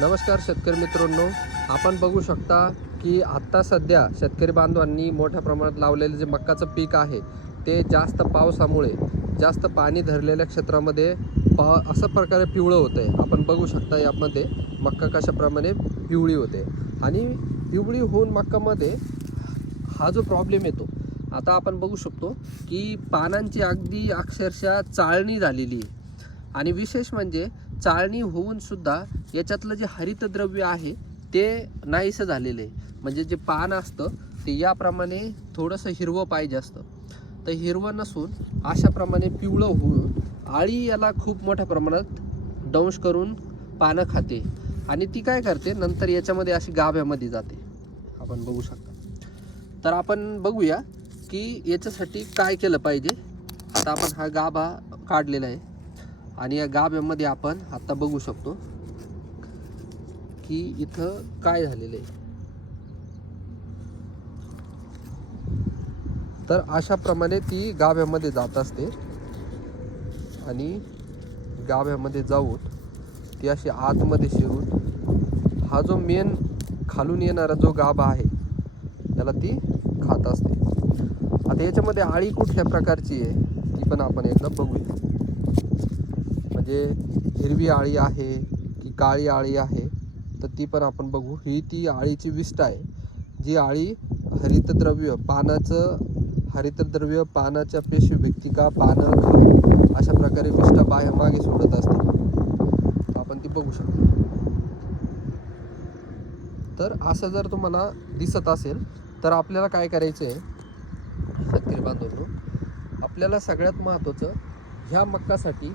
नमस्कार शेतकरी मित्रांनो. आपण बघू शकता की आत्ता सध्या शेतकरी बांधवांनी मोठ्या प्रमाणात लावलेलं जे मक्काचं पीक आहे ते जास्त पावसामुळे जास्त पाणी धरलेल्या क्षेत्रामध्ये पा असं प्रकारे पिवळं होतं आहे आपण बघू शकता यामध्ये मक्का कशाप्रमाणे पिवळी होते. आणि पिवळी होऊन मक्कामध्ये हा जो प्रॉब्लेम येतो आता आपण बघू शकतो की पानांची अगदी अक्षरशः चाळणी झालेली आहे. आणि विशेष म्हणजे चाळणी होऊन सुद्धा याच्यातलं जे हरितद्रव्य आहे ते नाहीसं झालेलं. आहे म्हणजे जे पान असतं ते याप्रमाणे थोडंसं हिरवं पाहिजे असतं. तर हिरवं नसून अशाप्रमाणे पिवळं होऊन आळी याला खूप मोठ्या प्रमाणात दंश करून पानं खाते. आणि ती काय करते नंतर याच्यामध्ये अशी गाभ्यामध्ये जाते. आपण बघू शकता. तर आपण बघूया की याच्यासाठी काय केलं पाहिजे. आता आपण हा गाभा काढलेला आहे. आणि या गाभ्यामध्ये आपण आत्ता बघू शकतो की इथं काय झालेलं आहे. तर अशाप्रमाणे ती गाभ्यामध्ये जात असते आणि गाभ्यामध्ये जाऊन ती अशी आतमध्ये शिरून हा जो मेन खालून येणारा जो गाभा आहे त्याला ती खात असते. आता याच्यामध्ये आळी कुठल्या प्रकारची आहे ती पण आपण एकदा बघूया. म्हणजे हिरवी आळी आहे की काळी आळी आहे तर ती पण आपण बघू. ही ती आळीची विष्ट आहे जी आळी हरितद्रव्य पानाचं हरितद्रव्य पानाच्या पेशी व्यक्तिका पानं अशा प्रकारे विष्ठा बाहेर मागे सोडत असते. आपण ती बघू शकतो. तर असं जर तुम्हाला दिसत असेल तर आपल्याला काय करायचं आहे? शेतकरी बांधवांनो आपल्याला सगळ्यात महत्त्वाचं ह्या मक्कासाठी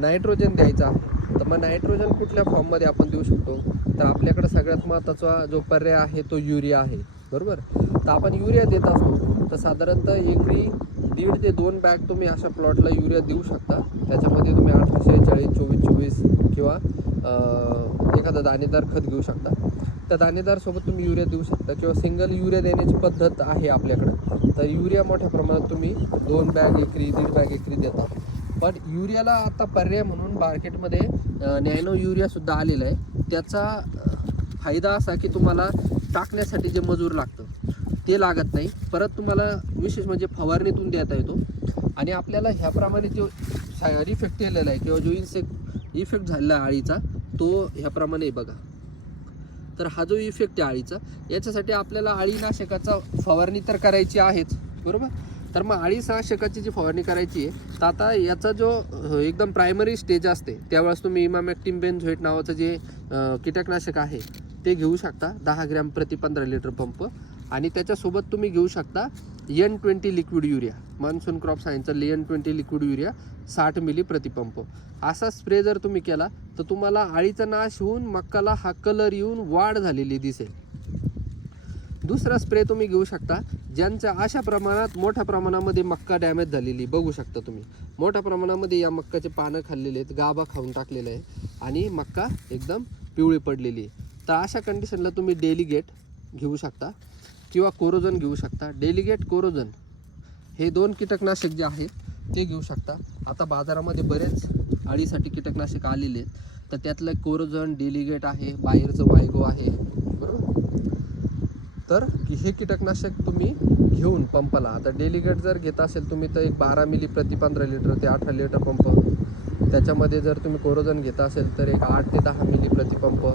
नायट्रोजन द्यायचा. तर मग नायट्रोजन कुठल्या फॉर्ममध्ये आपण देऊ शकतो? तर आपल्याकडे सगळ्यात महत्त्वाचा जो पर्याय आहे तो युरिया आहे. बरोबर? तर आपण युरिया देत असतो. तर साधारणतः एकरी दीड ते दोन बॅग तुम्ही अशा प्लॉटला युरिया देऊ शकता. त्याच्यामध्ये तुम्ही अठराशे चाळीस चोवीस चोवीस किंवा एखादा एखादं दाणेदार खत घेऊ शकता. त्या दाणेदारसोबत तुम्ही युरिया देऊ शकता किंवा सिंगल युरिया देण्याची पद्धत आहे आपल्याकडं. तर युरिया मोठ्या प्रमाणात तुम्ही दोन बॅग एकरी दीड बॅग एकरी देता. पण युरियाला आता पर्याय म्हणून मार्केटमध्ये नॅनो युरियासुद्धा आलेला आहे. त्याचा फायदा असा की तुम्हाला टाकण्यासाठी जे मजूर लागतं ते लागत नाही. परत तुम्हाला विशेष म्हणजे फवारणीतून देता येतो. आणि आपल्याला ह्याप्रमाणे जो सायर इफेक्ट केलेला आहे किंवा जो इन्सेक्ट इफेक्ट झालेला आहे आळीचा तो ह्याप्रमाणे बघा. तर हा जो इफेक्ट आहे आळीचा याच्यासाठी आपल्याला अळीनाशकाचा फवारणी तर करायची आहेच बरोबर? तर मग अळी सहा शकाची जी फवारणी करायची आहे तर आता याचा जो एकदम प्रायमरी स्टेज असते त्यावेळेस तुम्ही इमामॅक्टिन बेनझोएट नावाचं जे कीटकनाशक आहे ते घेऊ शकता. दहा ग्रॅम प्रति पंधरा लिटर पंप. आणि त्याच्यासोबत तुम्ही घेऊ शकता N twenty liquid urea monsoon crop सायन्सचं N twenty liquid urea साठ मिली प्रतिपंप असा स्प्रे जर तुम्ही केला तर तुम्हाला आळीचा नाश होऊन मक्काला हा कलर येऊन वाढ झालेली दिसेल. दुसरा स्प्रे तुम्ही घेऊ शकता ज्यांच्या अशा प्रमाणात मोठ्या प्रमाणामध्ये मक्का डॅमेज झालेली बघू शकता तुम्ही. मोठ्या प्रमाणामध्ये या मक्काचे पानं खाल्लेले आहेत गाभा खाऊन टाकलेलं आहे आणि मक्का एकदम पिवळी पडलेली आहे. तर अशा कंडिशनला तुम्ही डेलिगेट घेऊ शकता किंवा कोरोजन घेऊ शकता. डेलिगेट कोरोजन हे दोन कीटकनाशक जे आहेत ते घेऊ शकता. आता बाजारामध्ये बरेच अळीसाठी कीटकनाशक आलेले आहेत. तर त्यातलं कोरोजन डेलिगेट आहे बाहेरचं वायगो आहे तर हे कीटकनाशक तुम्ही घेऊन पंपाला. आता डेलिगेट जर घेत असेल तुम्ही तर एक बारा मिली प्रति पंधरा लिटर ते अठरा लिटर पंप. त्याच्यामध्ये जर तुम्ही कोरोजन घेत असेल तर एक आठ ते दहा मिली प्रति पंप.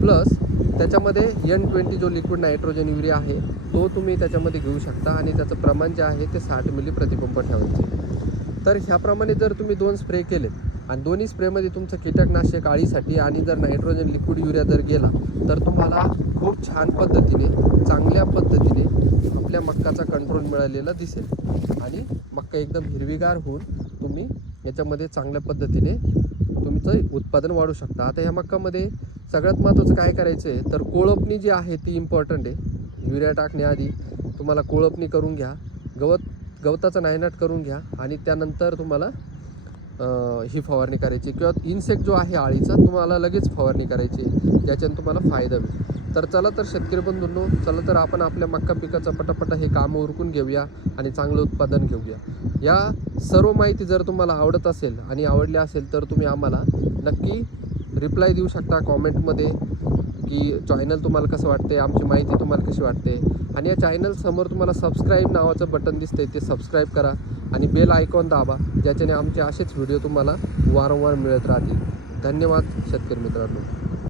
प्लस त्याच्यामध्ये एन ट्वेंटी जो लिक्विड नायट्रोजन युरिया आहे तो तुम्ही त्याच्यामध्ये घेऊ शकता आणि त्याचं प्रमाण जे आहे ते साठ मिली प्रतिपंप ठेवायचे. तर ह्याप्रमाणे जर तुम्ही दोन स्प्रे केलेत आणि दोन्ही स्प्रेमध्ये तुमचं कीटकनाशक आळीसाठी आणि जर नायट्रोजन लिक्विड युरिया जर गेला तर तुम्हाला खूप छान पद्धतीने चांगल्या पद्धतीने आपल्या मक्काचा कंट्रोल मिळालेला दिसेल. आणि मक्का एकदम हिरवीगार होऊन तुम्ही याच्यामध्ये चांगल्या पद्धतीने तुमचं उत्पादन वाढू शकता. आता ह्या मक्कामध्ये सगळ्यात महत्त्वाचं काय करायचं आहे तर कोळपणी जी आहे ती इम्पॉर्टंट आहे. युरिया टाकण्याआधी तुम्हाला कोळपणी करून घ्या गवत गवताचा नायनाट करून घ्या आणि त्यानंतर तुम्हाला ही फवारणी करायची. किंवा इन्सेक्ट जो आहे आळीचा तुम्हाला लगेच फवारणी करायची. ज्याच्याने तुम्हाला फायदा होईल. तर चला तर शेतकरी बंधूंनो चला तर आपण आपल्या मक्का पिकाचं पटापट हे कामं उरकून घेऊया आणि चांगलं उत्पादन घेऊया. या सर्व माहिती जर तुम्हाला आवडत असेल आणि आवडली असेल तर तुम्ही आम्हाला नक्की रिप्लाय देऊ शकता कॉमेंटमध्ये की चॅनल तुम्हाला कसं वाटते आमची माहिती तुम्हाला कशी वाटते? आणि या चॅनलसमोर तुम्हाला सबस्क्राईब नावाचं बटन दिसते ते सबस्क्राईब करा आणि बेल आयकॉन दाबा ज्याच्याने आमचे असेच व्हिडिओ तुम्हाला वारंवार मिळत राहतील. धन्यवाद शेतकरी मित्रांनो.